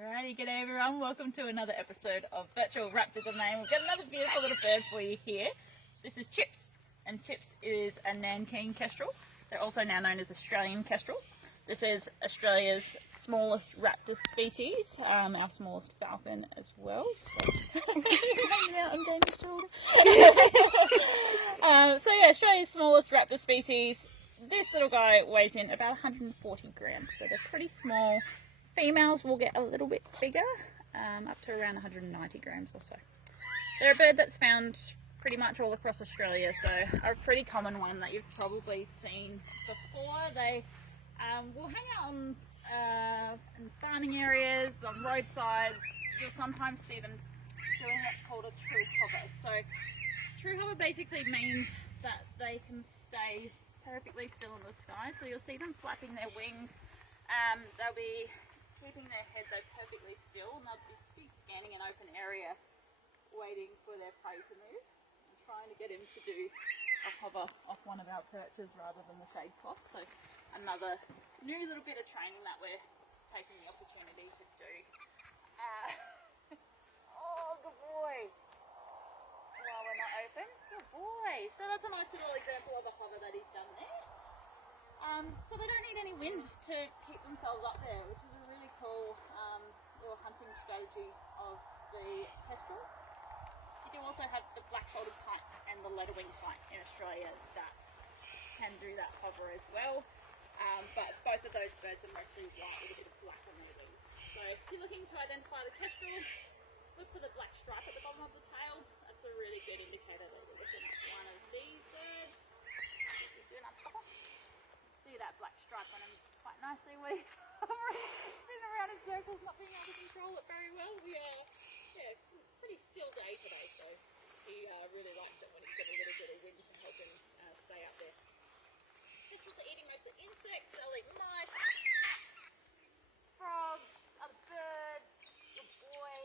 Alrighty, g'day everyone, welcome to another episode of Virtual Raptor Domain. We've got another beautiful little bird for you here. This is Chips, and Chips is a Nankeen kestrel. They're also now known as Australian kestrels. This is Australia's smallest raptor species, our smallest falcon as well. So, so yeah, Australia's smallest raptor species. This little guy weighs in about 140 grams, so they're pretty small. Females will get a little bit bigger, up to around 190 grams or so. They're a bird that's found pretty much all across Australia, so a pretty common one that you've probably seen before. They will hang out on in farming areas, on roadsides. You'll sometimes see them doing what's called a true hover. So true hover basically means that they can stay perfectly still in the sky. So you'll see them flapping their wings. They'll be keeping their head though perfectly still, and they'll just be scanning an open area waiting for their prey to move and trying to get him to do a hover off one of our perches rather than the shade cloth. So another new little bit of training that we're taking the opportunity to do. Oh, good boy. While we're not open, good boy. So that's a nice little example of a hover that he's done there. So they don't need any wind to keep themselves up there, which is a really cool little hunting strategy of the kestrel. You do also have the black-shouldered kite and the leatherwing kite in Australia that can do that hover as well. But both of those birds are mostly white with a bit of black on their wings. So if you're looking to identify the kestrel, look for the black stripe at the bottom of the tail. That's a really good indicator that you're looking at one of these birds. If you're doing a hover, see that black stripe on him quite nicely when he's spinning around in circles, not being able to control it very well. We are, pretty still day today, so he really likes it when he's got a little bit of wind to help him stay up there. Kestrels are eating most of the insects. They'll eat mice, frogs, other birds. Good boy.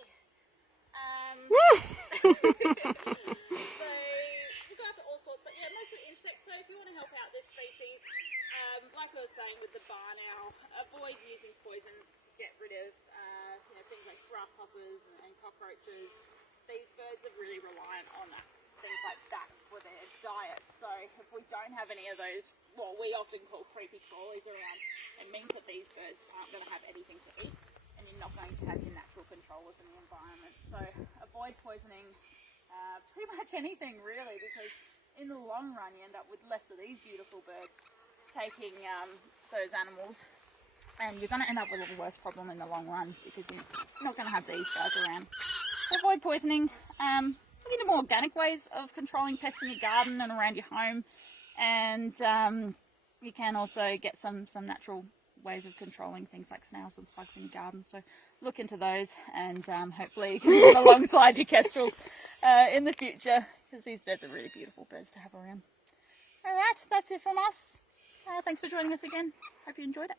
So we go after all sorts, but yeah, mostly insects. So if you want to help out this species, like I was saying with the barn owl, avoid using poisons to get rid of things like grasshoppers and cockroaches. These birds are really reliant on things like that for their diet. So if we don't have any of those, what we often call creepy crawlies around, it means that these birds aren't going to have anything to eat, and you're not going to have your natural controllers in the environment. So avoid poisoning pretty much anything really, because in the long run you end up with less of these beautiful birds taking those animals, and you're going to end up with a worse problem in the long run because you're not going to have these guys around. So avoid poisoning. Look into more organic ways of controlling pests in your garden and around your home, and you can also get some natural ways of controlling things like snails and slugs in your garden. So look into those, and hopefully you can live alongside your kestrels in the future, because these birds are really beautiful birds to have around. Alright, that's it from us. Thanks for joining us again. Hope you enjoyed it.